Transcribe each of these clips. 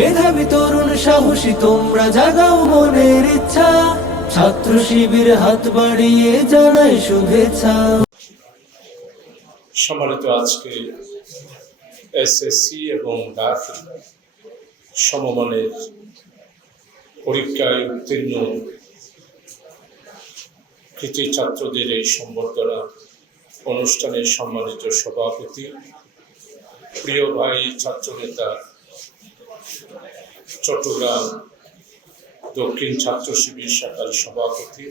মেধাবী তরুণ সাহসী, তোমরা জাগাও মনের ইচ্ছা। ছাত্র শিবির হাত বাড়িয়ে জানাই শুভেচ্ছা। সম্মানিত আজকে এসএসসি এবং দাখিল সমমানের পরীক্ষায় উত্তীর্ণ কৃতি ছাত্রদের এই সম্বর্ধনা অনুষ্ঠানের সম্মানিত সভাপতি, প্রিয় ভাই, ছাত্রনেতা চট্টগ্রাম দক্ষিণ ছাত্র শিবির শাখার সভাপতি,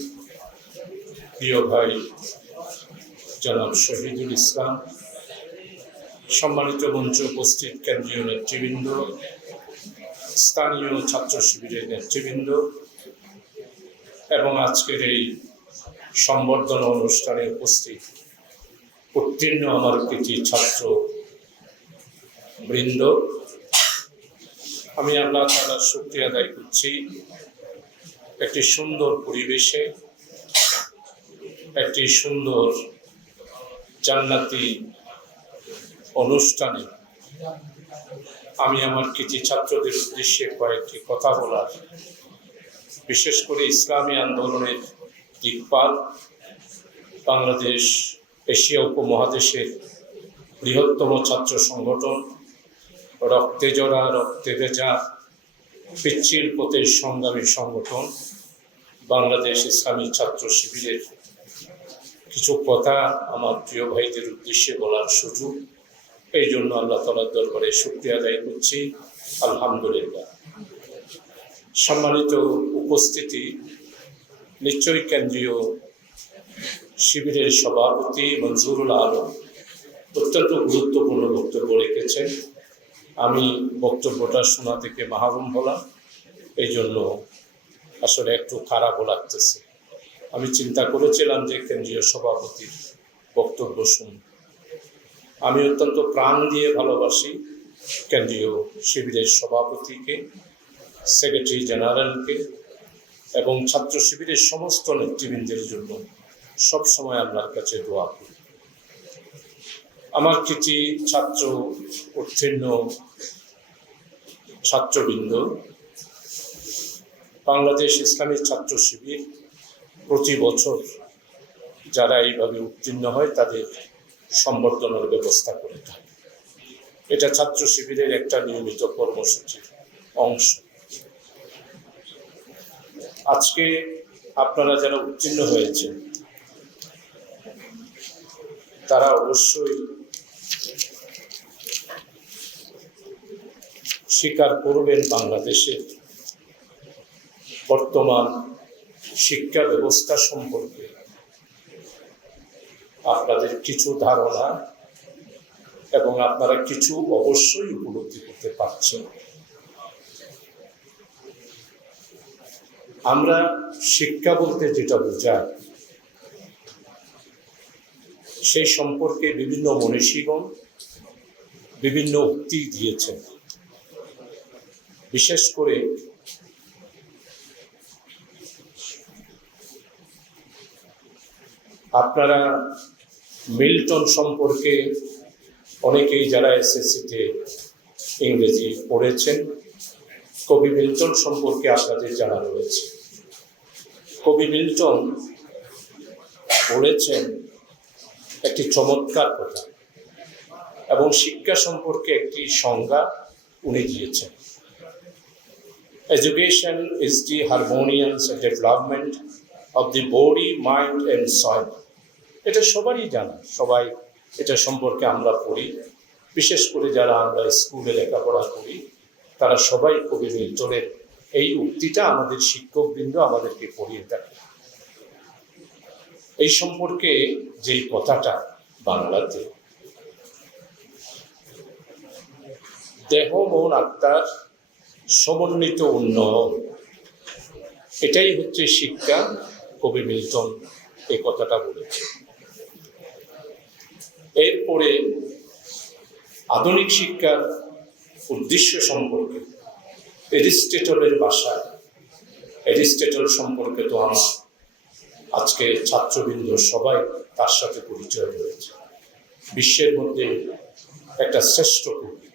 প্রিয় ভাই জনাব শহীদুল ইসলাম, সম্মানিত মঞ্চে উপস্থিত কেন্দ্রীয় নেতৃবৃন্দ, স্থানীয় ছাত্র শিবিরের নেতৃবৃন্দ এবং আজকের এই সম্বর্ধনা অনুষ্ঠানে উপস্থিত উত্তীর্ণ আমার কৃতি ছাত্র বৃন্দ আমি আল্লাহ তালার শুক্রিয়া আদায় করছি একটি সুন্দর পরিবেশে, একটি সুন্দর জান্নাতি অনুষ্ঠানে আমি আমার কৃতি ছাত্রদের উদ্দেশ্যে কয়েকটি কথা বলার, বিশেষ করে ইসলামী আন্দোলনের দিকপাল, বাংলাদেশ এশিয়া উপমহাদেশের বৃহত্তম ছাত্র সংগঠন রক্তে জড়া, রক্তে ভেজা, পিচ্ছিল পথের সংগ্রামী সংগঠন, বাংলাদেশ ইসলামী ছাত্র শিবিরের কিছু কথা আমার প্রিয় ভাইদের উদ্দেশ্যে বলার সুযোগ। এই জন্য আল্লাহ তালার দরবারে শুক্রিয়া আদায় করছি। আলহামদুলিল্লাহ। সম্মানিত উপস্থিতি, নিশ্চয়ই কেন্দ্রীয় শিবিরের সভাপতি মনজুরুল আলম অত্যন্ত গুরুত্বপূর্ণ বক্তব্য রেখেছেন। আমি বক্তব্যটা শোনা থেকে মাহরুম হলাম। এই জন্য আসলে একটু খারাপও লাগতেছে। আমি চিন্তা করেছিলাম যে কেন্দ্রীয় সভাপতির বক্তব্য শুন। আমি অত্যন্ত প্রাণ দিয়ে ভালোবাসি কেন্দ্রীয় শিবিরের সভাপতিকে, সেক্রেটারি জেনারেলকে এবং ছাত্র শিবিরের সমস্ত নেতৃবৃন্দের জন্য সবসময় আপনার কাছে দোয়া করি। আমার কিছু ছাত্র উত্তীর্ণ ছাত্রবৃন্দ, বাংলাদেশ ইসলামী ছাত্র শিবির প্রতি বছর যারা এইভাবে উত্তীর্ণ হয় তাদের সম্বর্ধনার ব্যবস্থা করে থাকে। এটা ছাত্র শিবিরের একটা নিয়মিত কর্মসূচির অংশ। আজকে আপনারা যারা উত্তীর্ণ হয়েছেন, তারা অবশ্যই স্বীকার করবেন বাংলাদেশের বর্তমান শিক্ষা ব্যবস্থা সম্পর্কে আপনাদের কিছু ধারণা এবং আপনারা কিছু অবশ্যই উপলব্ধি করতে পারছেন। আমরা শিক্ষা বলতে যেটা বোঝাই, সেই সম্পর্কে বিভিন্ন মনীষীগণ বিভিন্ন উক্তি দিয়েছেন। বিশেষ করে আপনারা মিল্টন সম্পর্কে অনেকেই যারা এসএসসিতে ইংরেজি পড়েছেন, কবি মিল্টন সম্পর্কে আপনাদের জানা রয়েছে। কবি মিল্টন বলেছেন একটি চমৎকার কথা এবং শিক্ষা সম্পর্কে একটি সংজ্ঞা উনি দিয়েছেন। Education is the harmonious development of the body mind and soul এটা সবারই জানা। সবাই এটা সম্পর্কে আমরা পড়ি। বিশেষ করে যারা আমরা স্কুলে লেখাপড়া করি, তারা সবাই কবি মিল্টনের এই উক্তিটা আমাদের শিক্ষকবৃন্দ আমাদেরকে পড়িয়ে থাকে এই সম্পর্কে যেই কথাটা বাংলাতে, দেহ, মন আত্মার সমন্বিত উন্নয়ন। এটাই হচ্ছে শিক্ষা, কবি মিল্টন এ কথাটা বলেছে এরপরে আধুনিক শিক্ষার উদ্দেশ্য সম্পর্কে, এরিস্টেটলের ভাষায় এরিস্টেটল সম্পর্কে তো আমার আজকে ছাত্রবৃন্দ সবাই তার সাথে পরিচয় রয়েছে বিশ্বের মধ্যে একটা শ্রেষ্ঠ কবি।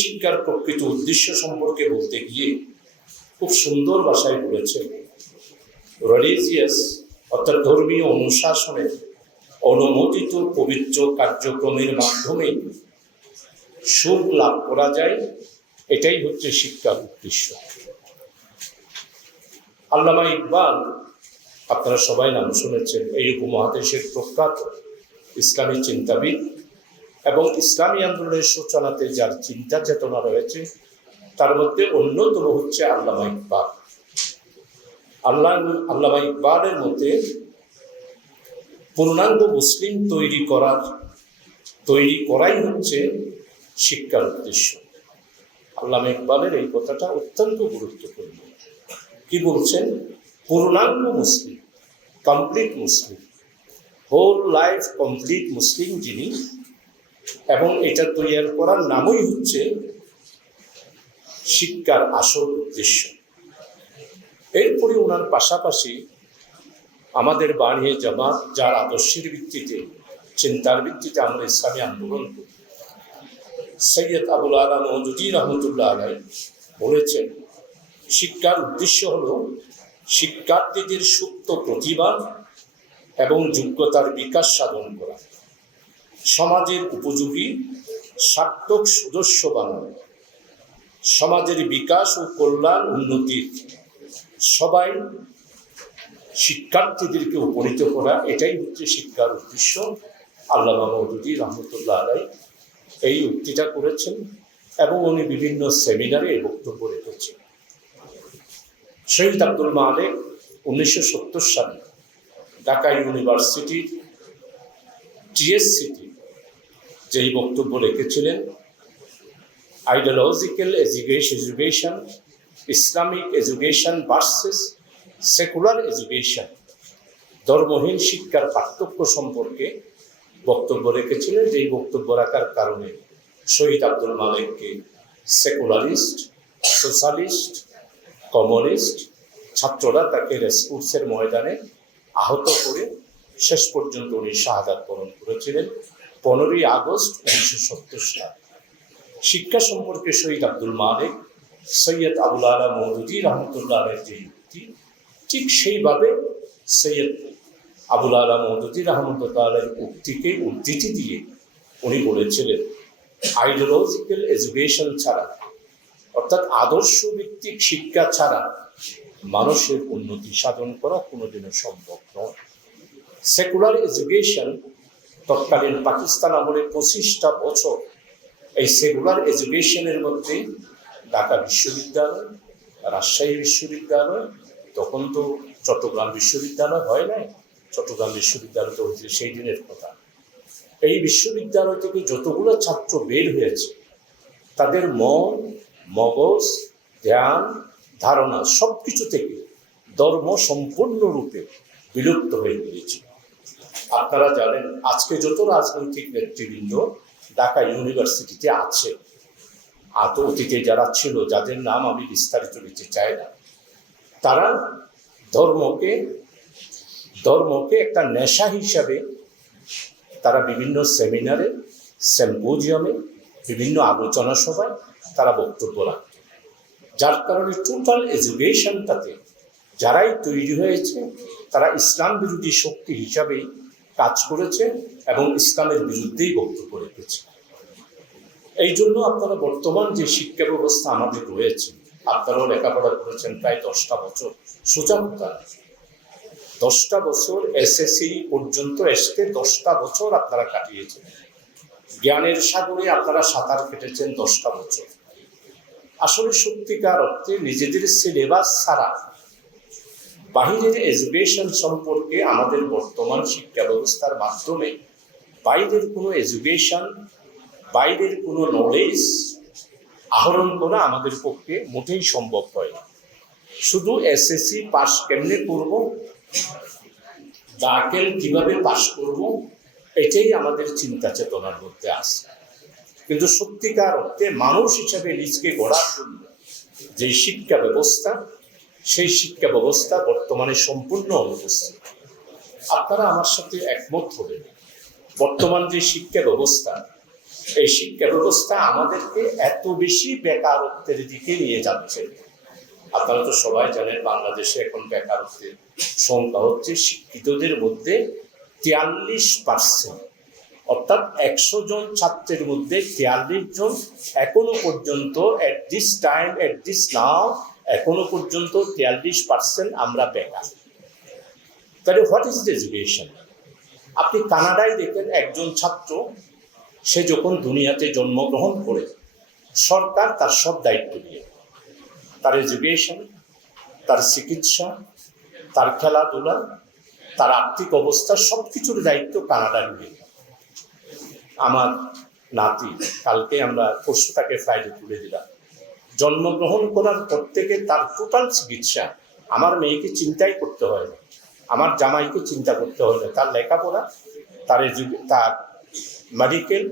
শিক্ষার প্রকৃত উদ্দেশ্য সম্পর্কে বলতে গিয়ে খুব সুন্দর ভাষায় বলেছেন রিলিজিয়াস অর্থাৎ ধর্মীয় অনুশাসনের অনুমোদিত পবিত্র কার্যক্রমের মাধ্যমে সুখ লাভ করা যায়, এটাই হচ্ছে শিক্ষার উদ্দেশ্য। আল্লামা ইকবাল, আপনারা সবাই নাম শুনেছেন, এই উপমহাদেশের প্রখ্যাত ইসলামী চিন্তাবিদ এবং ইসলামী আন্দোলনের সূচনাতে যার চিন্তা চেতনা রয়েছে, তার মধ্যে অন্যতম হচ্ছে আল্লামা ইকবাল। আল্লাহ, আল্লামা ইকবালের মধ্যে পূর্ণাঙ্গ মুসলিম তৈরি করার, তৈরি করাই হচ্ছে শিক্ষার উদ্দেশ্য। আল্লামা ইকবালের এই কথাটা অত্যন্ত গুরুত্বপূর্ণ। কি বলছেন? পূর্ণাঙ্গ মুসলিম complete Muslim whole life complete Muslim যিনি এবং এটা তৈরি করার নামই হচ্ছে শিক্ষার আসল উদ্দেশ্য। এরপরে ওনার পাশাপাশি আমাদের বানিয়ে জামাত যার আদর্শের ভিত্তিতে, চিন্তার ভিত্তিতে আমরা ইসলামী আন্দোলন করি। সৈয়দ আবুল আলা মৌদুদ্দিন রহমতুল্লাহ আলাই বলেছেন, শিক্ষার উদ্দেশ্য হল শিক্ষার্থীদের সুপ্ত প্রতিভা এবং যোগ্যতার বিকাশ সাধন করা। সমাজের উপযোগী, সার্থক সদস্য বানানো। সমাজের বিকাশ ও কল্যাণ উন্নতির সবাই শিক্ষার্থীদেরকে উপনীত করা, এটাই হচ্ছে শিক্ষার উদ্দেশ্য। আল্লামা মৌদুদি রহমতুল্লাহ আলাই এই উক্তিটা করেছেন এবং উনি বিভিন্ন সেমিনারে এই বক্তব্য রেখেছেন। শহীদ আব্দুল মালেক উনিশশো সত্তর সালে ঢাকা ইউনিভার্সিটির টিএসসিটি যেই বক্তব্য রেখেছিলেন ideological education Islamic education versus secular education ধর্মহীন শিক্ষার পার্থক্য সম্পর্কে বক্তব্য রেখেছিলেন, যেই বক্তব্য রাখার কারণে শহীদ আব্দুল মালিককে সেকুলারিস্ট সোশ্যালিস্ট কমিউনিস্ট ছাত্ররা তাকে রেসপুটসের ময়দানে আহত করে শেষ পর্যন্ত উনি শাহাদাত বরণ করেছিলেন। পনেরোই আগস্ট উনিশশো সত্তর সাল। শিক্ষা সম্পর্কে শহীদ আব্দুল মালিক, সৈয়দ আবুল আলা মৌদুদি রহমতুল্লাহ যে যুক্তি, ঠিক সেইভাবে সৈয়দ আবুল আলা মৌদুদি রহমতুল্লাহ আলের উক্তিকে উদ্ধৃতি দিয়ে উনি বলেছিলেন আইডিওলজিক্যাল এডুকেশন ছাড়া, অর্থাৎ আদর্শ ভিত্তিক শিক্ষা ছাড়া মানুষের উন্নতি সাধন করা কোনোদিনও সম্ভব নয়। সেকুলার এডুকেশন তৎকালীন পাকিস্তান আমলে পঁচিশটা বছর এই সেকুলার এডুকেশনের মধ্যে ঢাকা বিশ্ববিদ্যালয়, রাজশাহী বিশ্ববিদ্যালয়, তখন তো চট্টগ্রাম বিশ্ববিদ্যালয় হয় নাই, চট্টগ্রাম বিশ্ববিদ্যালয় তো হচ্ছে সেই দিনের কথা। এই বিশ্ববিদ্যালয় থেকে যতগুলো ছাত্র বের হয়েছে, তাদের মন, মগজ, ধ্যান, ধারণা সব কিছু থেকে ধর্ম সম্পূর্ণরূপে বিলুপ্ত হয়ে গিয়েছে আপনারা জানেন, আজকে যত রাজনৈতিক নেতৃবৃন্দ ঢাকা ইউনিভার্সিটিতে আছে আত অতীতে যারা ছিল, যাদের নাম আমি বিস্তারিত নিতে চাই না, তারা ধর্মকে ধর্মকে একটা নেশা হিসাবে তারা বিভিন্ন সেমিনারে, সেম্পোজিয়ামে, বিভিন্ন আলোচনা সভায় তারা বক্তব্য রাখত। যার কারণে টোটাল এডুকেশনটাতে যারাই তৈরি হয়েছে, তারা ইসলাম বিরোধী শক্তি হিসাবেই কাজ করেছে এবং ইসলামের বিরুদ্ধেই বক্তব্য রেখেছে। এই জন্য আপনারা বর্তমান যে শিক্ষা ব্যবস্থা আমাদের রয়েছে, আপনারাও লেখাপড়া করেছেন প্রায় দশটা বছর, সোজা কথা। দশটা বছর এসএসসি পর্যন্ত এসতে দশটা বছর আপনারা কাটিয়েছেন। জ্ঞানের সাগরে আপনারা সাঁতার কেটেছেন দশটা বছর। আসলে সত্যিকার অর্থে নিজেদের সিলেবাস ছাড়া বাহিরের এডুকেশন সম্পর্কে আমাদের বর্তমান শিক্ষা ব্যবস্থার মাধ্যমে বাইরের কোনো এডুকেশন বাইরের কোনো নলেজ আহরণ করা আমাদের পক্ষে মোটেই সম্ভব হয় শুধু এসএসসি পাস কেমনে করব দাখিল কীভাবে পাস করব, এটাই আমাদের চিন্তা চেতনার মধ্যে আসে কিন্তু সত্যিকার অর্থে মানুষ হিসাবে নিজকে গড়ার জন্য যে শিক্ষা ব্যবস্থা সেই শিক্ষা ব্যবস্থা বর্তমানে সম্পূর্ণ অনুপস্থিত। আপনারা আমার সাথে একমত হবেন। বর্তমান যে শিক্ষা ব্যবস্থা, এই শিক্ষা ব্যবস্থা আমাদেরকে এত বেশি বেকারত্বের দিকে নিয়ে যাচ্ছে। আপনারা তো সবাই জানেন, বাংলাদেশে এখন বেকারত্বের সংখ্যা হচ্ছে শিক্ষিতদের মধ্যে তিয়াল্লিশ পার্সেন্ট। অর্থাৎ একশো জন ছাত্রের মধ্যে তিয়াল্লিশ জন এখনও পর্যন্ত at this time at this now এখনও পর্যন্ত তেয়াল্লিশ পার্সেন্ট আমরা বেকার। তাহলে হোয়াট ইজ এডুকেশন আপনি কানাডায় দেখেন একজন ছাত্র, সে যখন দুনিয়াতে জন্মগ্রহণ করে, সরকার তার সব দায়িত্ব নিয়ে তার এডুকেশন তার চিকিৎসা, তার খেলাধুলা, তার আর্থিক অবস্থা সব কিছুর দায়িত্ব কানাডার নিয়ে আমার নাতি, কালকে আমরা পরশু তাকে ফ্লাইটে তুলে দিলাম। জন্মগ্রহণ করার পর থেকে তার টোটাল চিকিৎসা আমার মেয়েকে চিন্তাই করতে হয় না। আমার জামাইকে চিন্তা করতে হয় না। তার লেখাপড়া, তার তার মেডিকেল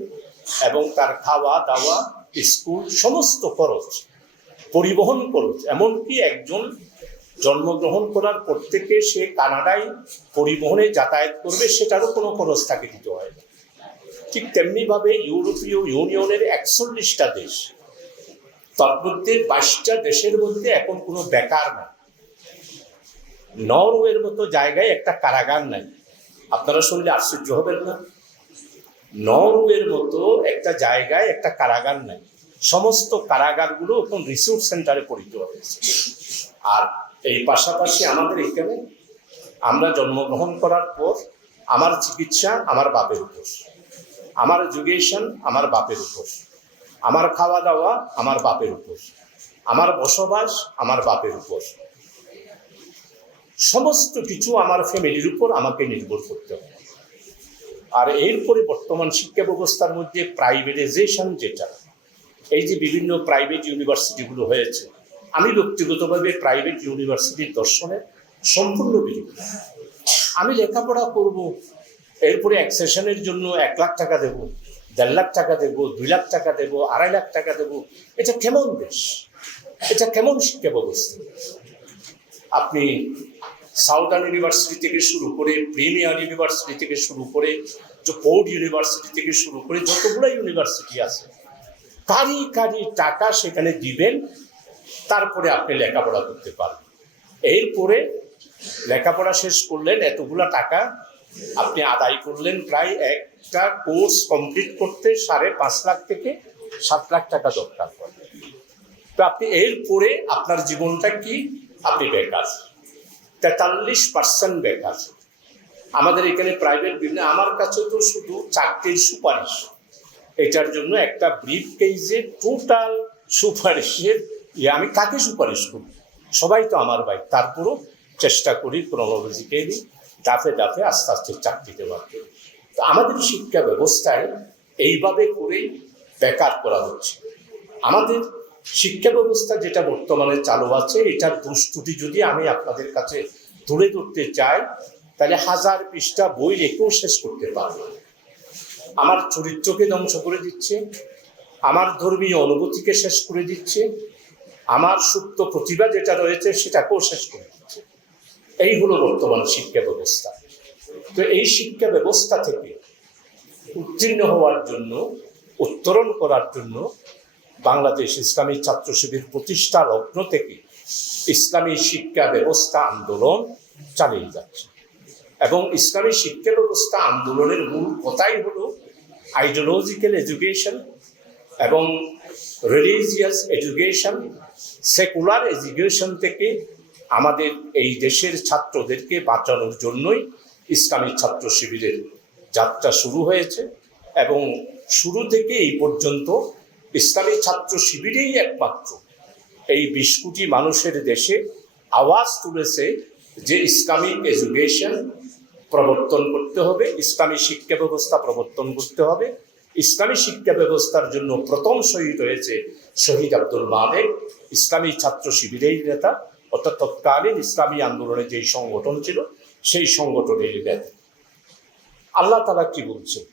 এবং তার খাওয়া, দাওয়া স্কুল সমস্ত খরচ, পরিবহন খরচ, এমনকি একজন জন্মগ্রহণ করার পর থেকে সে কানাডায় পরিবহনে যাতায়াত করবে, সেটারও কোনো খরচ তাকে দিতে হয় ঠিক তেমনিভাবে ইউরোপীয় ইউনিয়নের একচল্লিশটা দেশ তার মধ্যে বাইশটা দেশের মধ্যে এখন কোনো বেকার নাই। নরওয়ের মতো জায়গায় একটা কারাগার নাই। আপনারা শুনলে আশ্চর্য হবেন না? নরওয়ের মতো একটা জায়গায় একটা কারাগার নাই। সমস্ত কারাগারগুলো এখন রিসোর্স সেন্টারে পরিণত হয়েছে। আর এই পাশাপাশি আমাদের এখানে আমরা জন্মগ্রহণ করার পর আমার চিকিৎসা আমার বাপের উপর। আমার এডুকেশন আমার বাপের উপর। আমার খাওয়া দাওয়া আমার বাপের উপর আমার বসবাস আমার বাপের উপর সমস্ত কিছু আমার ফ্যামিলির উপর আমাকে নির্ভর করতে হবে। আর এরপরে বর্তমান শিক্ষা ব্যবস্থার মধ্যে প্রাইভেটাইজেশন যেটা, এই যে বিভিন্ন প্রাইভেট ইউনিভার্সিটিগুলো হয়েছে, আমি ব্যক্তিগতভাবে প্রাইভেট ইউনিভার্সিটির দর্শনের সম্পূর্ণ বিরোধী। আমি লেখাপড়া করব, এরপরে এক সেশনের জন্য এক লাখ টাকা দেব। দেড় লাখ টাকা দেব, দুই লাখ টাকা দেব, আড়াই লাখ টাকা দেব। এটা কেমন দেশ? এটা কেমন শিক্ষা ব্যবস্থা? আপনি সাউদার্ন ইউনিভার্সিটি থেকে শুরু করে, প্রিমিয়ার ইউনিভার্সিটি থেকে শুরু করে, যে পোর্ট ইউনিভার্সিটি থেকে শুরু করে, যতগুলো ইউনিভার্সিটি আছে, কারি কারি টাকা সেখানে দিবেন, তারপরে আপনি লেখাপড়া করতে পারবেন। এরপরে লেখাপড়া শেষ করলেন, এতগুলা টাকা আপনি আদায় করলেন প্রায় একটা কোর্স কমপ্লিট করতে সাড়ে পাঁচ লাখ থেকে সাত লাখ টাকা দরকার পড়ে তো আপনি এরপরে আপনার জীবনটা কি? আপনি বেকার। তেতাল্লিশ পার্সেন্ট বেকার। আমাদের এখানে প্রাইভেট বিভিন্ন আমার কাছে তো শুধু চাকরির সুপারিশ। এটার জন্য একটা ব্রিফ কেজে টোটাল সুপারিশের ইয়ে আমি কাকে সুপারিশ করি সবাই তো আমার ভাই তারপরও চেষ্টা করি ক্রোনোলজিক্যালি দাফে দাফে আস্তে আস্তে চাকরি দেওয়ার জন্য। তো আমাদের শিক্ষা ব্যবস্থায় এইভাবে করেই বেকার করা হচ্ছে। আমাদের শিক্ষা ব্যবস্থা যেটা বর্তমানে চালু আছে, এটার দুষ্টুটি যদি আমি আপনাদের কাছে তুলে ধরতে চাই, তাহলে হাজার পৃষ্ঠা বই রেখেও শেষ করতে পারব আমার চরিত্রকে ধ্বংস করে দিচ্ছে, আমার ধর্মীয় অনুভূতিকে শেষ করে দিচ্ছে, আমার সুপ্ত প্রতিভা যেটা রয়েছে সেটাকেও শেষ করে দিচ্ছে। এই হলো বর্তমান শিক্ষা ব্যবস্থা। তো এই শিক্ষা ব্যবস্থা থেকে উত্তীর্ণ হওয়ার জন্য, উত্তরণ করার জন্য বাংলাদেশ ইসলামী ছাত্র শিবির প্রতিষ্ঠা লগ্ন থেকে ইসলামী শিক্ষা ব্যবস্থা আন্দোলন চালিয়ে যাচ্ছে। এবং ইসলামী শিক্ষা ব্যবস্থা আন্দোলনের মূল কথাই হলো আইডিওলজিক্যাল এডুকেশন এবং রিলিজিয়াস এডুকেশন সেকুলার এডুকেশন থেকে আমাদের এই দেশের ছাত্রদেরকে বাঁচানোর জন্যই ইসলামী ছাত্র শিবিরের যাত্রা শুরু হয়েছে এবং শুরু থেকে এই পর্যন্ত ইসলামী ছাত্র শিবিরেই একমাত্র এই বিশ কোটি মানুষের দেশে আওয়াজ তুলেছে যে ইসলামিক এডুকেশন প্রবর্তন করতে হবে, ইসলামী শিক্ষা ব্যবস্থা প্রবর্তন করতে হবে। ইসলামী শিক্ষা ব্যবস্থার জন্য প্রথম শহীদ হয়েছে শহীদ আব্দুল মালেক, ইসলামী ছাত্র শিবিরের নেতা। অর্থাৎ তৎকালীন ইসলামী আন্দোলনের যেই সংগঠন ছিল, সেই সংগঠনের নেতা আল্লাহ তালা কি বলছেন?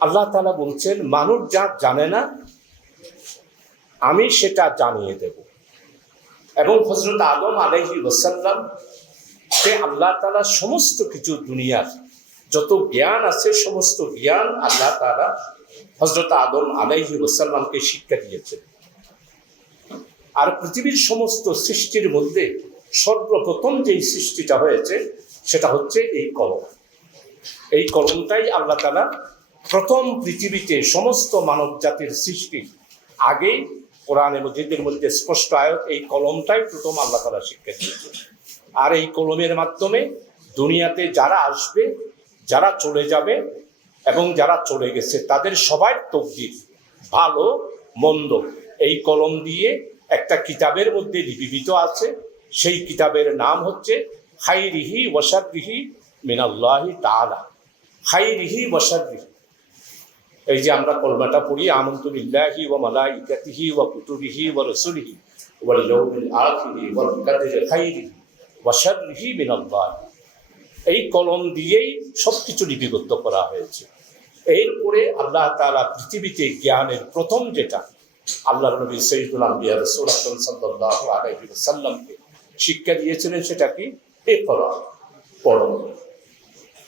আল্লাহ তালা বলছেন, মানুষ যা জানে না, আমি সেটা জানিয়ে দেব। এবং হজরত আদম আলহি ওসাল্লাম সে আল্লাহ তালা সমস্ত কিছু দুনিয়ার যত জ্ঞান আছে, সমস্ত জ্ঞান আল্লাহ তালা হজরত আদম আলাইহি ওসাল্লামকে শিক্ষা দিয়েছেন। আর পৃথিবীর সমস্ত সৃষ্টির মধ্যে সর্বপ্রথম যেই সৃষ্টিটা হয়েছে, সেটা হচ্ছে এই কলম। এই কলমটাই আল্লাহ তালা প্রথম পৃথিবীতে সমস্ত মানব জাতির সৃষ্টি, আগে কোরআনে মজিদের মধ্যে স্পষ্ট আয়ত, এই কলমটাই প্রথম আল্লাহ তালা শিক্ষা দিয়েছে আর এই কলমের মাধ্যমে দুনিয়াতে যারা আসবে, যারা চলে যাবে এবং যারা চলে গেছে, তাদের সবাই তকদির ভালো, মন্দ, এই কলম দিয়ে একটা কিতাবের মধ্যে লিপিবিত আছে। সেই কিতাবের নাম হচ্ছে খাইরিহি ওয়াসারিহি মিনাল্লাহি তাআলা। খাইরিহি ওয়াসারিহি এই যে আমরা কলমাটা পড়ি, আমন্তু বিল্লাহি ওয়া মালাইকাতিহি ওয়া কুতুবিহি ওয়া রাসূলিহি ওয়াল ইয়াউমিল আখিরি খাইরিহি ওয়া শাররিহি এই কলম দিয়েই সবকিছু লিপিবদ্ধ করা হয়েছে। এরপরে আল্লাহ তাআলা পৃথিবীতে জ্ঞানের প্রথম যেটা আল্লাহ নবী সৈয়দুল আম্বিয়া রাসূল সাল্লাল্লাহু আলাইহি ওয়াসাল্লামকে শিক্ষা দিয়েছিলেন সেটা কি? ইকরা, পড়ো।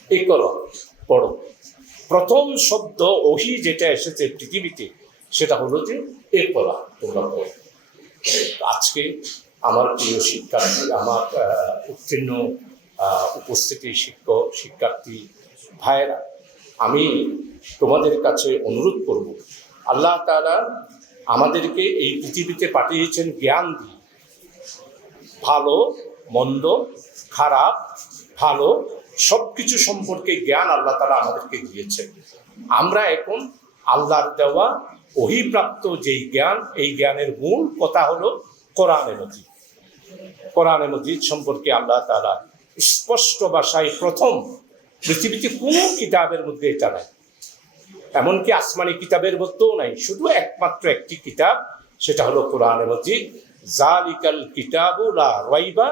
ইকরা, পড়ো। প্রথম শব্দ ওহি যেটা এসেছে পৃথিবীতে, সেটা হলো যে একলা তোমরা পড়ো। আজকে আমার প্রিয় শিক্ষার্থী, আমার উত্তীর্ণ উপস্থিতি শিক্ষক, শিক্ষার্থী ভাইয়েরা, আমি তোমাদের কাছে অনুরোধ করব, আল্লাহ তাআলা আমাদেরকে এই পৃথিবীতে পাঠিয়েছেন জ্ঞান দিয়ে। ভালো, মন্দ, খারাপ, ভালো সব কিছু সম্পর্কে জ্ঞান আল্লাহ তারা আমাদেরকে দিয়েছেন। আমরা এখন আল্লাহর দেওয়া অহিপ্রাপ্ত যেই জ্ঞান, এই জ্ঞানের মূল কথা হলো কোরআনে মজিদ। কোরআনে মজিদ সম্পর্কে আল্লাহ তারা স্পষ্ট ভাষায় প্রথম পৃথিবীতে কোনো কিতাবের মধ্যে এটা নাই। এমনকি আসমানি কিতাবের মধ্যেও নাই, শুধু একমাত্র একটি কিতাব, সেটা হলো কোরআনে মজিদ, জালিকাল কিতাবু লা রাইবা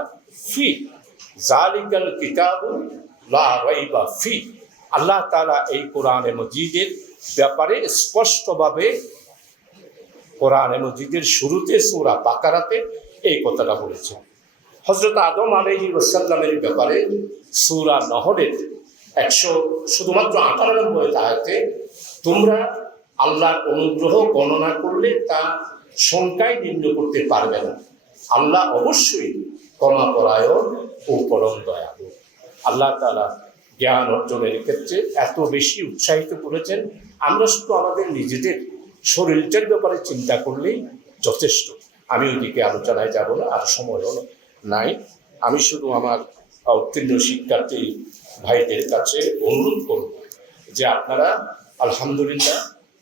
ফি জালিকাল কিতাবু লা রাইবা ফি আল্লাহ তাআলা এই কোরআনে মজিদের ব্যাপারে স্পষ্টভাবে কোরআনে মজিদের শুরুতে সূরা বাকারাতে এই কথাটা বলেছেন। হজরত আদম আলহি ওসাল্লামের ব্যাপারে সূরা নহরের একশো, শুধুমাত্র আটানব্বই আয়াতে তোমরা আল্লাহর অনুগ্রহ গণনা করলে তা সংখ্যায় নিম্ন করতে পারবে না। আল্লাহ অবশ্যই ক্ষমা পরায়ণ ও পরম দয়ালু। আল্লাহ তালা জ্ঞান অর্জনের ক্ষেত্রে এত বেশি উৎসাহিত করেছেন। আমরা শুধু আমাদের নিজেদের শরীরটার ব্যাপারে চিন্তা করলেই যথেষ্ট। আমি ওইদিকে আলোচনায় যাব না, আর সময়ও নাই। আমি শুধু আমার উত্তীর্ণ শিক্ষার্থী ভাইদের কাছে অনুরোধ করব যে আপনারা আলহামদুলিল্লাহ,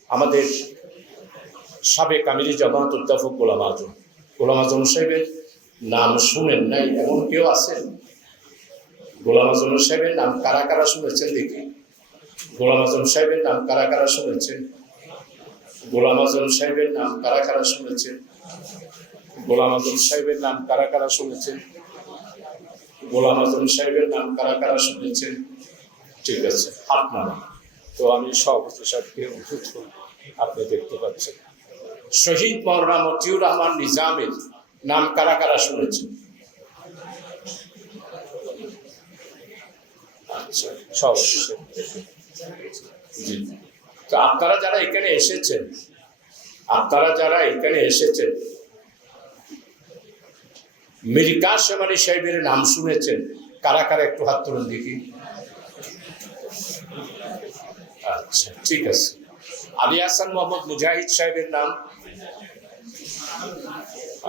আমাদের সাবেক আমিরি জামাত উদ্দাফক গোলাম আজম। গোলাম আজম সাহেবের নাম শুনেন নাই, এমন কেউ আছেন? গোলাম আজম সাহেবের নাম কারা কারা শুনেছেন দেখি? গোলাম আজম সাহেবের নাম কারা কারা শুনেছেন? গোলাম আজম সাহেবের নাম কারা কারা শুনেছেন? গোলাম আজম সাহেবের নাম কারা কারা শুনেছেন? গোলাম আজম সাহেবের নাম কারা কারা শুনেছেন? ঠিক আছে আপনার তো আমি সভাপতি সাহেবকে অনুরোধ করব আপনি দেখতে পাচ্ছেন। শহীদ মৌলানা মতিউর রহমান নিজামের নাম কারা কারা শুনেছেন? আচ্ছা আপনারা যারা এখানে এসেছেন, আপনারা যারা এখানে এসেছেন, মিরিকা শেমানি সাহেবের নাম শুনেছেন, কারা কারা একটু হাত তুলুন দেখি। আচ্ছা ঠিক আছে। আলী হাসান মোহাম্মদ মুজাহিদ সাহেবের নাম।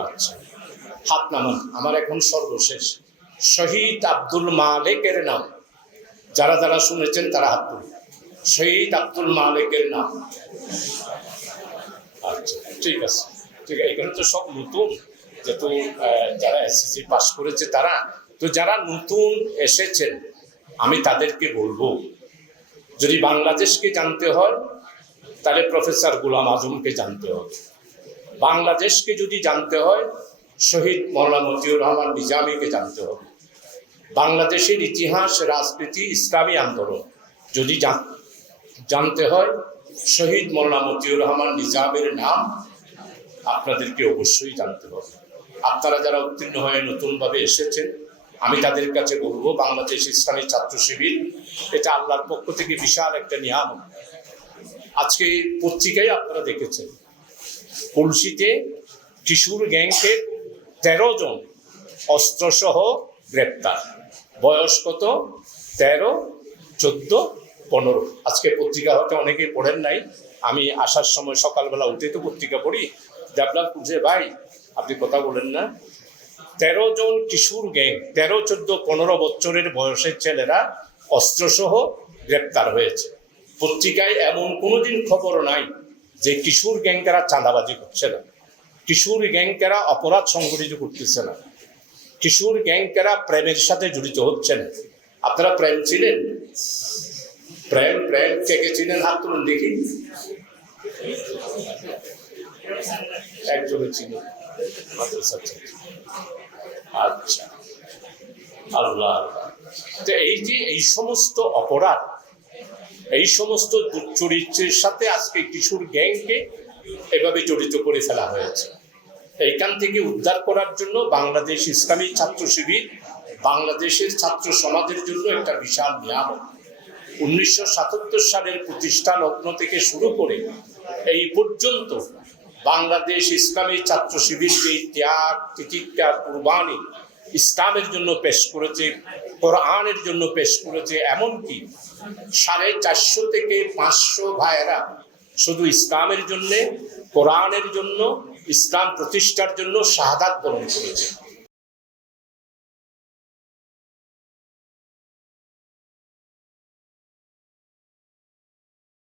আচ্ছা। হাত নামান, আমার এখন সর্বশেষ। শহীদ আব্দুল মালেকের নাম। যারা যারা শুনেছেন তারা হাত তুলুন। শহীদ আব্দুল মালেকের নাম। আচ্ছা ঠিক আছে। ঠিক আছে, এখানে তো সব নতুন। যেহেতু যারা এসএসসি পাস করেছে তারা। তো যারা নতুন এসেছেন, আমি তাদেরকে বলব। যদি বাংলাদেশকে জানতে হয়, তাহলে প্রফেসর গুলাম আজমকে জানতে হবে। বাংলাদেশকে যদি জানতে হয়, শহীদ মৌলানা মতিউর রহমান নিজামীকে জানতে হবে। বাংলাদেশের ইতিহাস, রাজনীতি, ইসলামী আন্দোলন যদি জানতে হয়, শহীদ মৌলানা মতিউর রহমান নিজামের নাম আপনাদেরকে অবশ্যই জানতে হবে। আপনারা যারা উত্তীর্ণ হয়ে নতুনভাবে এসেছেন আমি তাদের কাছে বলব, বাংলাদেশ ইসলামী ছাত্র শিবির, এটা আল্লাহর পক্ষ থেকে বিশাল একটা নিয়ামক আজকে পত্রিকায় আপনারা দেখেছেন, কলসিতে কিশোর গ্যাংকে তেরো জন অস্ত্রসহ গ্রেপ্তার। বয়স কত? তেরো, চোদ্দ, পনেরো। আজকে পত্রিকা হয়তো অনেকে পড়েন নাই। আমি আসার সময় সকালবেলা উঠে তো পত্রিকা পড়ি। দেবলাল খুঁজে ভাই, আপনি কথা বলেন না। তেরো জন কিশোর গ্যাং তেরো, চোদ্দ, পনেরো বছরের বয়সের ছেলেরা অস্ত্রসহ গ্রেপ্তার হয়েছে। পত্রিকায় এমন কোনোদিন খবর নাই যে কিশোর গ্যাংকেরা চাঁদাবাজি করছে না। কিশোর গ্যাংকেরা অপরাধ সংগঠিত করতেছে না। কিশোর গ্যাংকেরা প্রেমের সাথে জড়িত হচ্ছে না আপনারা প্রেম ছিলেন প্রেম প্রেম, কে কে ছিলেন হাত তুলুন দেখি। একজনে ছিল আচ্ছা। আচ্ছা। আল্লাহ তো এই যে এই সমস্ত অপরাধ, এই সমস্ত দুশ্চরিত্রের সাথে আজকে কিশোর গ্যাংকে এভাবে জড়িত করে ফেলা হয়েছে। এইখান থেকে উদ্ধার করার জন্য বাংলাদেশ ইসলামী ছাত্র শিবির, বাংলাদেশের ছাত্র সমাজের জন্য একটা বিশাল নিয়ামক। উনিশশো সালের প্রতিষ্ঠা লগ্ন থেকে শুরু করে এই পর্যন্ত বাংলাদেশ ইসলামী ছাত্র শিবিরকে ত্যাগ তিতিক্ষা কুরবানি ইসলামের জন্য পেশ করেছে, কোরআনের জন্য পেশ করেছে, এমনকি সাড়ে চারশো থেকে পাঁচশো ভাইয়েরা শুধু ইসলামের জন্যে, কোরআনের জন্য, ইসলাম প্রতিষ্ঠার জন্য শাহাদাত বরণ করেছে।